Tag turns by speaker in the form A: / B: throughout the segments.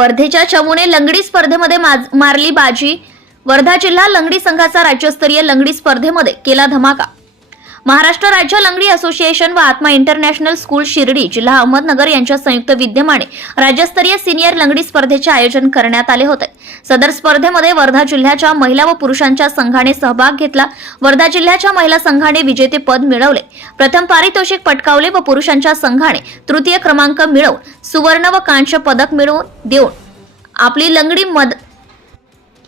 A: वर्धेच्या चमूने लंगडी स्पर्धेमध्ये मारली बाजी. वर्धा जिल्हा लंगडी संघाचा राज्यस्तरीय लंगडी स्पर्धेमध्ये केला धमाका. महाराष्ट्र राज्य लंगडी असोसिएशन व आत्मा इंटरनॅशनल स्कूल शिर्डी जिल्हा अहमदनगर यांच्या संयुक्त विद्यमाने राज्यस्तरीय सिनियर लंगडी स्पर्धेचे आयोजन करण्यात आले होते. सदर स्पर्धेमध्ये वर्धा जिल्ह्याच्या महिला व पुरुषांच्या संघाने सहभाग घेतला. वर्धा जिल्ह्याच्या महिला संघाने विजेतेपद मिळवले. प्रथम पारितोषिक पटकावले व पुरुषांच्या संघाने तृतीय क्रमांक मिळवून सुवर्ण व कांस्य पदक मिळवून देऊन आपली लंगडी मद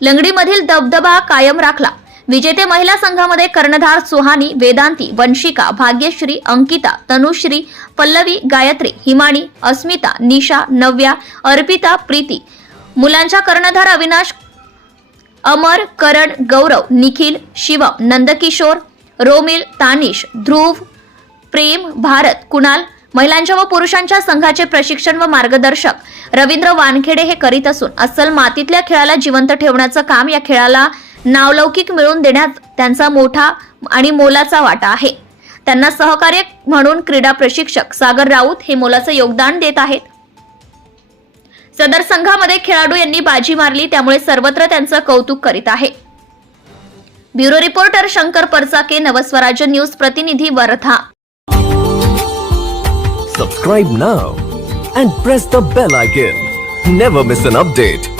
A: लंगडीमधील दबदबा कायम राखला. विजेते महिला संघामध्ये कर्णधार सुहानी वेदांती वंशिका भाग्यश्री अंकिता तनुश्री पल्लवी गायत्री हिमाणी अस्मिता निशा नव्या अर्पिता प्रीती. मुलांच्या कर्णधार अविनाश अमर करण गौरव निखिल शिवम नंदकिशोर रोमिल तानिश ध्रुव प्रेम भारत कुणाल. महिलांच्या व पुरुषांच्या संघाचे प्रशिक्षण व मार्गदर्शक रवींद्र वानखेडे हे करीत असून अस्सल मातीतल्या खेळाला जिवंत ठेवण्याचं काम या खेळाला नावलौकिक मिळवून देण्यात त्यांचा मोठा आणि मोलाचा वाटा आहे. त्यांना सहकार्य म्हणून क्रीडा प्रशिक्षक सागर राऊत हे मोलाचं योगदान देत आहेत. सदर संघामध्ये खेळाडू यांनी बाजी मारली त्यामुळे सर्वत्र त्यांचं कौतुक करीत आहे. Bureau reporter Shankar Parchake Navswarajya news प्रतिनिधी Wardha.
B: Subscribe now and press the bell icon never miss an update